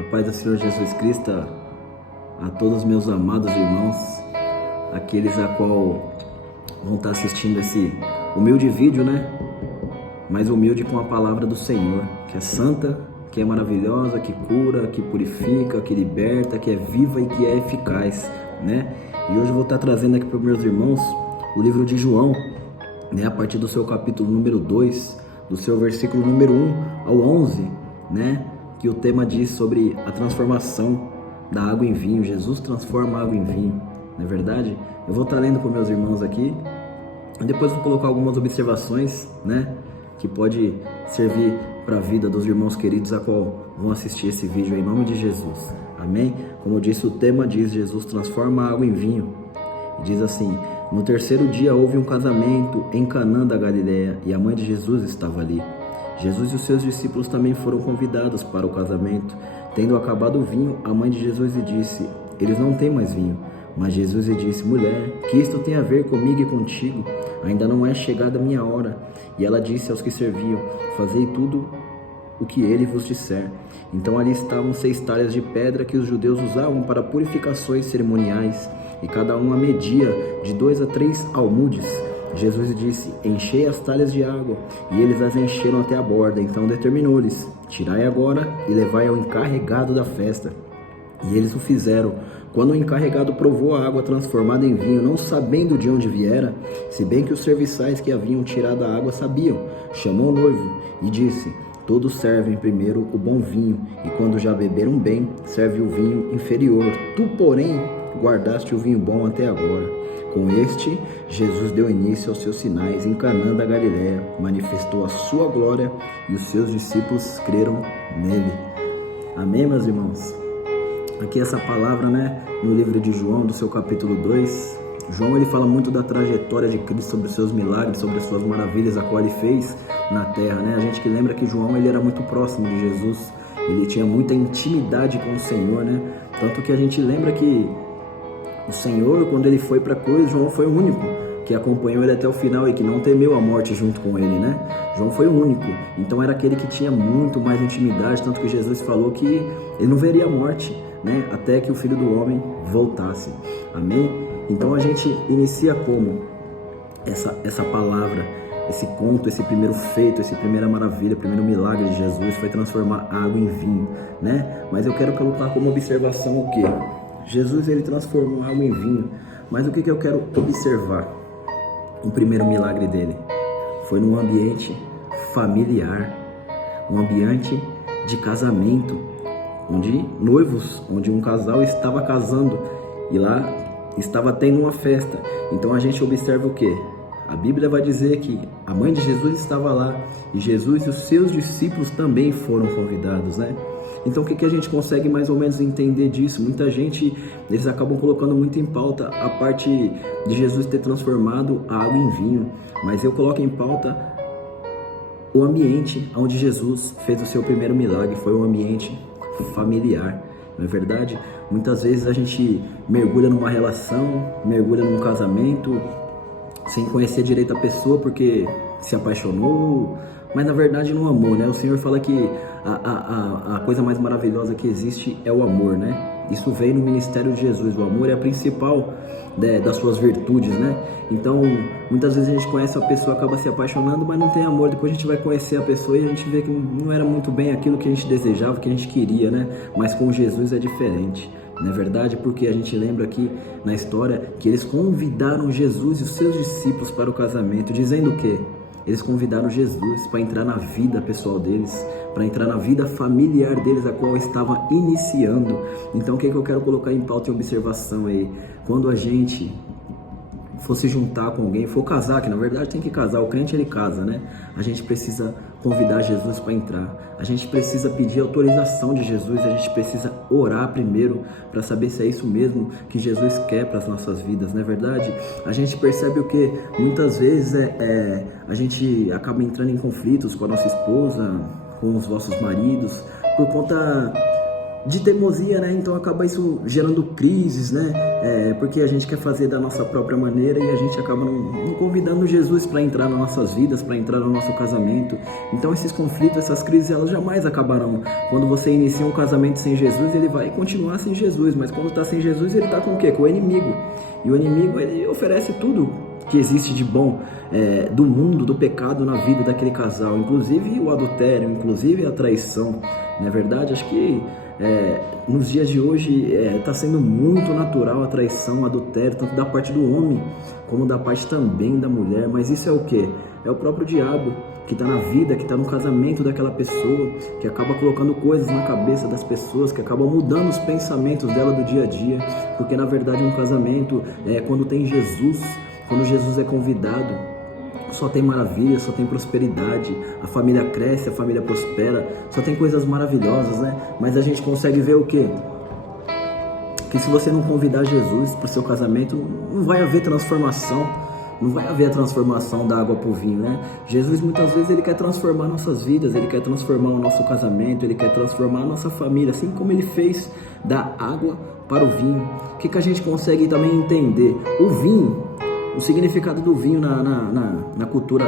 A paz do Senhor Jesus Cristo a todos os meus amados irmãos, aqueles a qual vão estar assistindo esse humilde vídeo, né? Mas humilde com a palavra do Senhor, que é santa, que é maravilhosa, que cura, que purifica, que liberta, que é viva e que é eficaz, né? E hoje eu vou estar trazendo aqui para os meus irmãos o livro de João, né? A partir do seu capítulo número 2, do seu versículo número 1 ao 11, né? Que o tema diz sobre a transformação da água em vinho. Jesus transforma a água em vinho, não é verdade? Eu vou estar lendo para os meus irmãos aqui, e depois vou colocar algumas observações, né? Que pode servir para a vida dos irmãos queridos a qual vão assistir esse vídeo em nome de Jesus, amém? Como eu disse, o tema diz: Jesus transforma a água em vinho. E diz assim: no terceiro dia houve um casamento em Canaã da Galileia e a mãe de Jesus estava ali. Jesus e os seus discípulos também foram convidados para o casamento. Tendo acabado o vinho, a mãe de Jesus lhe disse: eles não têm mais vinho. Mas Jesus lhe disse: mulher, que isto tem a ver comigo e contigo? Ainda não é chegada a minha hora. E ela disse aos que serviam: fazei tudo o que ele vos disser. Então ali estavam 6 talhas de pedra que os judeus usavam para purificações cerimoniais, e cada uma media de 2 a 3 almudes. Jesus lhe disse: enchei as talhas de água, e eles as encheram até a borda. Então determinou-lhes: tirai agora e levai ao encarregado da festa. E eles o fizeram. Quando o encarregado provou a água transformada em vinho, não sabendo de onde viera, se bem que os serviçais que haviam tirado a água sabiam, chamou o noivo e disse: todos servem primeiro o bom vinho, e quando já beberam bem, serve o vinho inferior. Tu, porém, guardaste o vinho bom até agora. Com este, Jesus deu início aos seus sinais em Canaã da Galileia, manifestou a sua glória e os seus discípulos creram nele. Amém, meus irmãos? Aqui essa palavra, né, no livro de João, do seu capítulo 2, João ele fala muito da trajetória de Cristo, sobre os seus milagres, sobre as suas maravilhas, a qual ele fez na terra, né? A gente que lembra que João ele era muito próximo de Jesus, ele tinha muita intimidade com o Senhor, né? Tanto que a gente lembra que o Senhor, quando ele foi para a cruz, João foi o único que acompanhou ele até o final e que não temeu a morte junto com ele, né? João foi o único, então era aquele que tinha muito mais intimidade, tanto que Jesus falou que ele não veria a morte, né? Até que o Filho do Homem voltasse, amém? Então a gente inicia como essa palavra, esse conto, esse primeiro feito, essa primeira maravilha, primeiro milagre de Jesus foi transformar água em vinho, né? Mas eu quero colocar como observação o quê? Jesus ele transformou água em vinho, mas o que eu quero observar? O primeiro milagre dele foi num ambiente familiar, um ambiente de casamento, onde noivos, onde um casal estava casando e lá estava tendo uma festa. Então a gente observa o que? A Bíblia vai dizer que a mãe de Jesus estava lá e Jesus e os seus discípulos também foram convidados, né? Então o que a gente consegue mais ou menos entender disso? Muita gente, eles acabam colocando muito em pauta a parte de Jesus ter transformado a água em vinho, mas eu coloco em pauta o ambiente onde Jesus fez o seu primeiro milagre, foi um ambiente familiar, não é verdade? Muitas vezes a gente mergulha numa relação, mergulha num casamento, sem conhecer direito a pessoa, porque se apaixonou, mas na verdade não amou, né? O Senhor fala que a coisa mais maravilhosa que existe é o amor, né? Isso veio no ministério de Jesus. O amor é a principal das suas virtudes, né? Então, muitas vezes a gente conhece a pessoa, acaba se apaixonando, mas não tem amor. Depois a gente vai conhecer a pessoa e a gente vê que não era muito bem aquilo que a gente desejava, que a gente queria, né? Mas com Jesus é diferente, não é verdade? Porque a gente lembra aqui na história que eles convidaram Jesus e os seus discípulos para o casamento, dizendo o quê? Eles convidaram Jesus para entrar na vida pessoal deles, para entrar na vida familiar deles, a qual estava iniciando. Então o que eu quero colocar em pauta e observação aí? Quando a gente for se juntar com alguém, for casar, que na verdade tem que casar, o crente ele casa, né? A gente precisa convidar Jesus para entrar, a gente precisa pedir autorização de Jesus, a gente precisa orar primeiro para saber se é isso mesmo que Jesus quer para as nossas vidas, não é verdade? A gente percebe o que? Muitas vezes a gente acaba entrando em conflitos com a nossa esposa, com os vossos maridos, por conta de teimosia, né? Então acaba isso gerando crises, né? Porque a gente quer fazer da nossa própria maneira e a gente acaba não convidando Jesus para entrar nas nossas vidas, para entrar no nosso casamento. Então esses conflitos, essas crises, elas jamais acabarão. Quando você inicia um casamento sem Jesus, ele vai continuar sem Jesus, mas quando está sem Jesus, ele está com o quê? Com o inimigo. E o inimigo, ele oferece tudo que existe de bom do mundo, do pecado na vida daquele casal, inclusive o adultério, inclusive a traição. Não é verdade? Acho que nos dias de hoje está sendo muito natural a traição, o adultério, tanto da parte do homem como da parte também da mulher. Mas isso é o quê? É o próprio diabo que está na vida, que está no casamento daquela pessoa, que acaba colocando coisas na cabeça das pessoas, que acaba mudando os pensamentos dela do dia a dia, porque na verdade um casamento, quando tem Jesus, quando Jesus é convidado, só tem maravilha, só tem prosperidade, a família cresce, a família prospera, só tem coisas maravilhosas, né? Mas a gente consegue ver o quê? Que se você não convidar Jesus para o seu casamento, não vai haver transformação, não vai haver a transformação da água para o vinho, né? Jesus muitas vezes ele quer transformar nossas vidas, ele quer transformar o nosso casamento, ele quer transformar a nossa família, assim como ele fez da água para o vinho. O que a gente consegue também entender? O vinho, o significado do vinho na cultura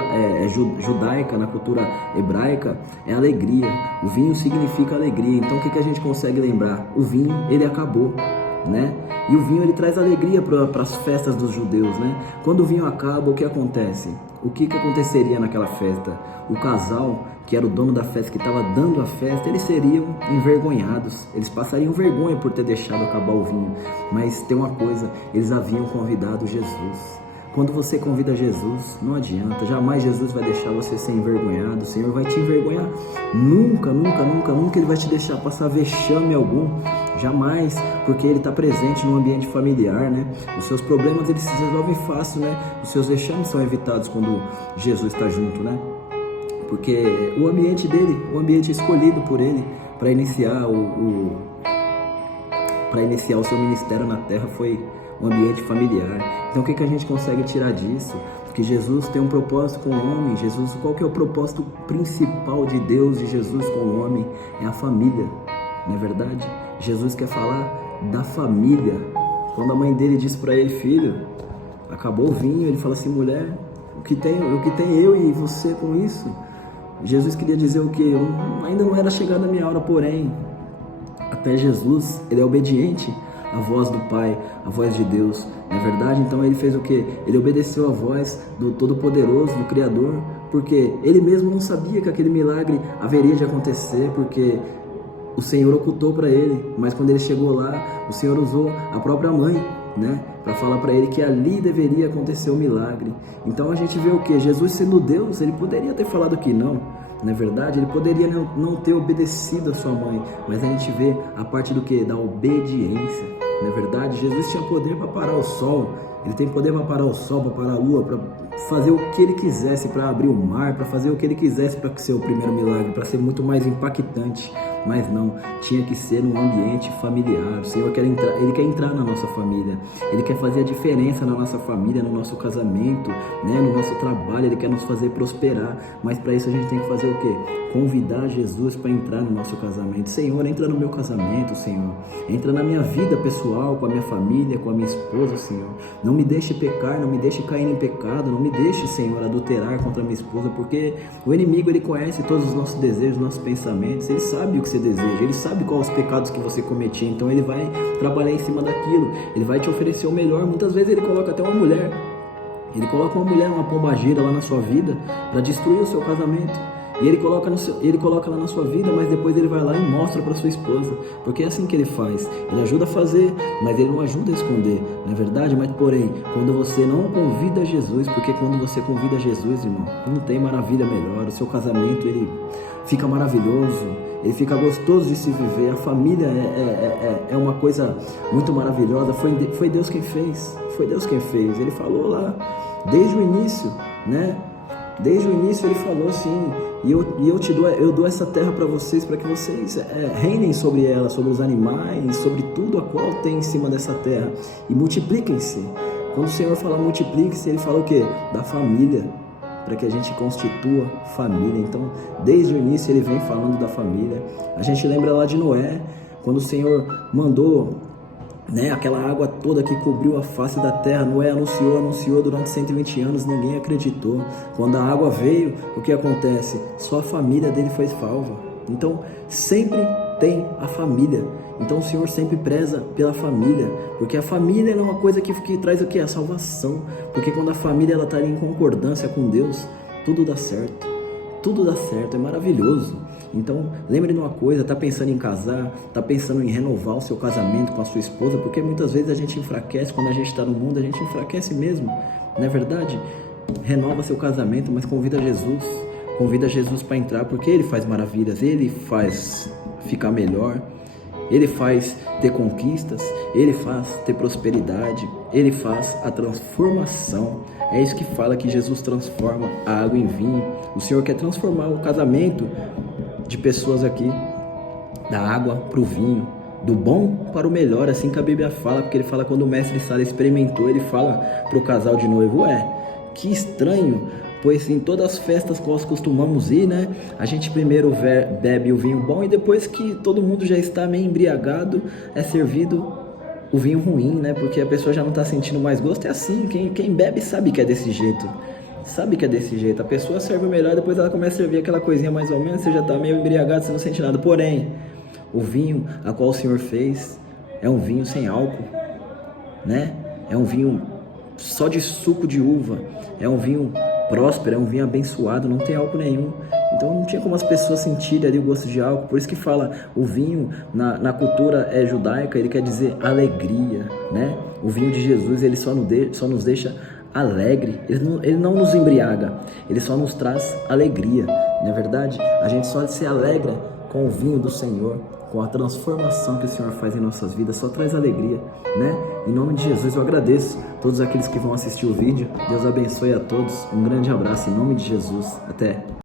judaica, na cultura hebraica, é alegria. O vinho significa alegria. Então o que a gente consegue lembrar? O vinho, ele acabou, né? E o vinho, ele traz alegria para as festas dos judeus, né? Quando o vinho acaba, o que acontece? O que aconteceria naquela festa? O casal, que era o dono da festa, que estava dando a festa, eles seriam envergonhados. Eles passariam vergonha por ter deixado acabar o vinho. Mas tem uma coisa, eles haviam convidado Jesus. Quando você convida Jesus, não adianta, jamais Jesus vai deixar você ser envergonhado, o Senhor vai te envergonhar, nunca Ele vai te deixar passar vexame algum, jamais, porque Ele está presente no ambiente familiar, né? Os seus problemas, eles se resolvem fácil, né? Os seus vexames são evitados quando Jesus está junto, né? Porque o ambiente dele, o ambiente escolhido por Ele para iniciar o seu ministério na terra foi um ambiente familiar. Então o que a gente consegue tirar disso? Que Jesus tem um propósito com o homem. Jesus, qual que é o propósito principal de Deus e Jesus com o homem? É a família, não é verdade? Jesus quer falar da família. Quando a mãe dele disse para ele: filho, acabou o vinho, ele fala assim: mulher, o que tem eu e você com isso? Jesus queria dizer o quê? Ainda não era chegada a minha hora, porém, até Jesus, ele é obediente à voz do Pai, à voz de Deus, não é verdade? Então ele fez o quê? Ele obedeceu à voz do Todo-Poderoso, do Criador, porque ele mesmo não sabia que aquele milagre haveria de acontecer, porque o Senhor ocultou para ele, mas quando ele chegou lá, o Senhor usou a própria mãe, né, para falar para ele que ali deveria acontecer o milagre. Então a gente vê o que? Jesus, sendo Deus, ele poderia ter falado que não é verdade? Ele poderia não ter obedecido a sua mãe, mas a gente vê a parte do que? Da obediência, não é verdade? Jesus tinha poder para parar o sol, ele tem poder para parar o sol, para parar a lua, para fazer o que ele quisesse, para abrir o mar, para fazer o que ele quisesse para ser o primeiro milagre, para ser muito mais impactante. Mas não, tinha que ser num ambiente familiar. O Senhor quer entrar, Ele quer entrar na nossa família, Ele quer fazer a diferença na nossa família, no nosso casamento, né? No nosso trabalho, Ele quer nos fazer prosperar. Mas para isso a gente tem que fazer o quê? Convidar Jesus para entrar no nosso casamento. Senhor, entra no meu casamento, Senhor. Entra na minha vida pessoal, com a minha família, com a minha esposa, Senhor. Não me deixe pecar, não me deixe cair em pecado, não me deixe, Senhor, adulterar contra a minha esposa, porque o inimigo, ele conhece todos os nossos desejos, nossos pensamentos, ele sabe o que você deseja, ele sabe quais os pecados que você cometia, então ele vai trabalhar em cima daquilo, ele vai te oferecer o melhor. Muitas vezes ele coloca até uma mulher, uma pombagira lá na sua vida para destruir o seu casamento. E ele coloca lá na sua vida, mas depois ele vai lá e mostra para sua esposa, porque é assim que ele faz. Ele ajuda a fazer, mas ele não ajuda a esconder, não é verdade? Mas porém, quando você não convida Jesus, porque quando você convida Jesus, irmão, não tem maravilha melhor. O seu casamento, ele fica maravilhoso, ele fica gostoso de se viver. A família é uma coisa muito maravilhosa. Foi Deus quem fez, Ele falou lá desde o início, né? Desde o início ele falou assim: eu dou essa terra para vocês, para que vocês reinem sobre ela, sobre os animais, sobre tudo a qual tem em cima dessa terra, e multipliquem-se. Quando o Senhor fala multiplique-se, ele fala o quê? Da família, para que a gente constitua família. Então, desde o início ele vem falando da família. A gente lembra lá de Noé, Quando o Senhor mandou, né, aquela água toda que cobriu a face da terra, Noé anunciou durante 120 anos, ninguém acreditou. Quando a água veio, o que acontece? Só a família dele foi salva. Então, sempre tem a família. Então o Senhor sempre preza pela família, porque a família é uma coisa que traz o que? A salvação. Porque quando a família ela está em concordância com Deus, tudo dá certo. Tudo dá certo, é maravilhoso. Então, lembre de uma coisa, tá pensando em casar, tá pensando em renovar o seu casamento com a sua esposa, porque muitas vezes a gente enfraquece, quando a gente está no mundo, a gente enfraquece mesmo, não é verdade? Renova seu casamento, mas convida Jesus para entrar, porque Ele faz maravilhas, Ele faz ficar melhor, Ele faz ter conquistas, Ele faz ter prosperidade, Ele faz a transformação. É isso que fala que Jesus transforma a água em vinho. O Senhor quer transformar o casamento de pessoas aqui, da água para o vinho, do bom para o melhor, assim que a Bíblia fala, porque Ele fala quando o mestre Sala experimentou, Ele fala para o casal de noivo, que estranho, pois em todas as festas que nós costumamos ir, né, a gente primeiro bebe o vinho bom e depois que todo mundo já está meio embriagado, é servido o vinho ruim, né, porque a pessoa já não está sentindo mais gosto. É assim, quem bebe sabe que é desse jeito, a pessoa serve o melhor, depois ela começa a servir aquela coisinha mais ou menos, você já está meio embriagado, você não sente nada. Porém, o vinho a qual o Senhor fez é um vinho sem álcool, né, é um vinho só de suco de uva, é um vinho próspero, é um vinho abençoado, não tem álcool nenhum. Então não tinha como as pessoas sentirem ali o gosto de álcool. Por isso que fala, o vinho na cultura judaica, ele quer dizer alegria, né? O vinho de Jesus, ele só nos deixa alegre, ele não nos embriaga, ele só nos traz alegria, não é verdade? A gente só se alegra com o vinho do Senhor, com a transformação que o Senhor faz em nossas vidas, só traz alegria, né? Em nome de Jesus eu agradeço a todos aqueles que vão assistir o vídeo. Deus abençoe a todos, um grande abraço em nome de Jesus, até!